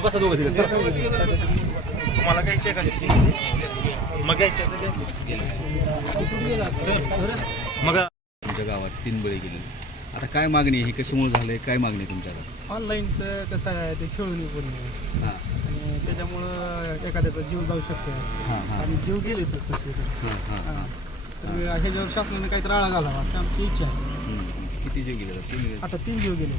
बसा दोघं. तुम्हाला मग घ्यायचे सर मग तुमच्या गावात तीन बळी गेले. आता काय मागणी आहे? हे कशामुळे झालंय? काय मागणी आहे तुमच्याकडे ऑनलाईनचं कसं आहे ते खेळून बोलणे हां. आणि त्याच्यामुळं एखाद्याचा जीव जाऊ शकतो. हां हां. आणि जीव गेलेच तसे हां हां हां. हां. तर ह्याच्यावर शासनाने काही राळा घालावा अशी आमची इच्छा आहे. हम्म. किती जीव गेले? तीन गेले. आता तीन जीव गेले.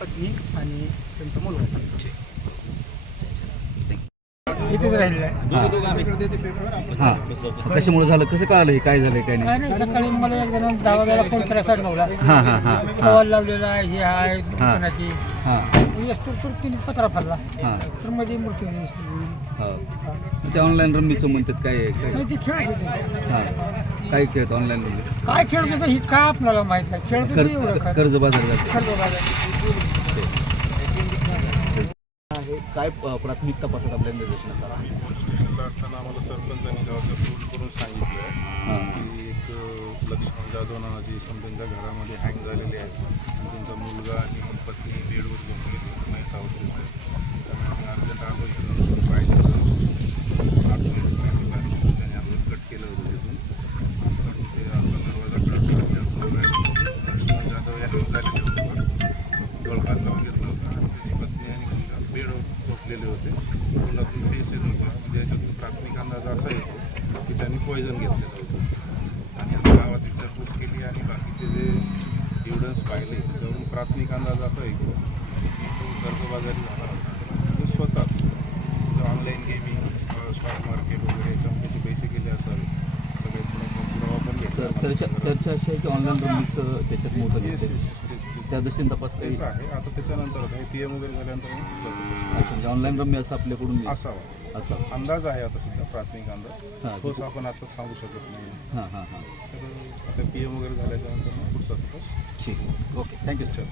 पत्नी आणि त्यांचा मुलगा. इथेच राहिलेला आहे. कशामुळे झालं? कसं कळालं हे? काय झालंय काय नाही? काय नाही सकाळी मला एक जण दहा वाजायला फोन हां हां हां कॉल लावलेला आहे हे आहे दुकानाची. हां. येस्तूर तर तिने सतरा फरला हां. तर मध्ये मूर्ती हो. ते ऑनलाईन रम्मीचं म्हणतात काय आहे? काय? नाही ते खेळत होते. हां. काय खेळत ऑनलाईन रम्मी? काय खेळत होतं ही का आपल्याला माहीत आहे? खेळत होते एवढं कर्ज बाजार जाते. काय प्राथमिक तपासात आपल्या निर्देशनाचा पोलीस स्टेशनला असताना आम्हाला सरपंचांनी गावाचा फोन करून सांगितलं हां. की एक लक्ष्मण जाधव नावाचे त्यांच्या घरामध्ये हँग झालेले आहेत त्यांचा मुलगा आणि पत्नी बेडवर झोपलेली पॉयझन घेतलेलं होतं आणि आता गावात विचारपूस केली आणि बाकीचे जे एव्हिडन्स पाहिले त्याच्यावरून प्राथमिक अंदाज असा येतो की तो गर्भबाजारी झाला होता तो स्वतःच ऑनलाईन गेमिंग स्टॉक मार्केट वगैरे याच्यामध्ये ते पैसे गेले असावे सगळे थोडा पुरावा पण सर घेतला चर्चा चर्चा अशी आहे की ऑनलाईन रम्मीचं त्याच्यात मोठं तेच- तेच. त्या दृष्टीने तपास काही तेच आहे. आता त्याच्यानंतर काही पी एम वगैरे झाल्यानंतर मग चौकशी अच्छा म्हणजे ऑनलाईन रम्मी असं आपल्याकडून असावा. असं अंदाज आहे आता सध्या प्राथमिक अंदाज. हां ठोस आपण आता सांगू शकत नाही. हां हां हां. तर आता पी एम वगैरे झाल्याच्यानंतर मग पुढचा तपास. ठीक ओके. Thank you sir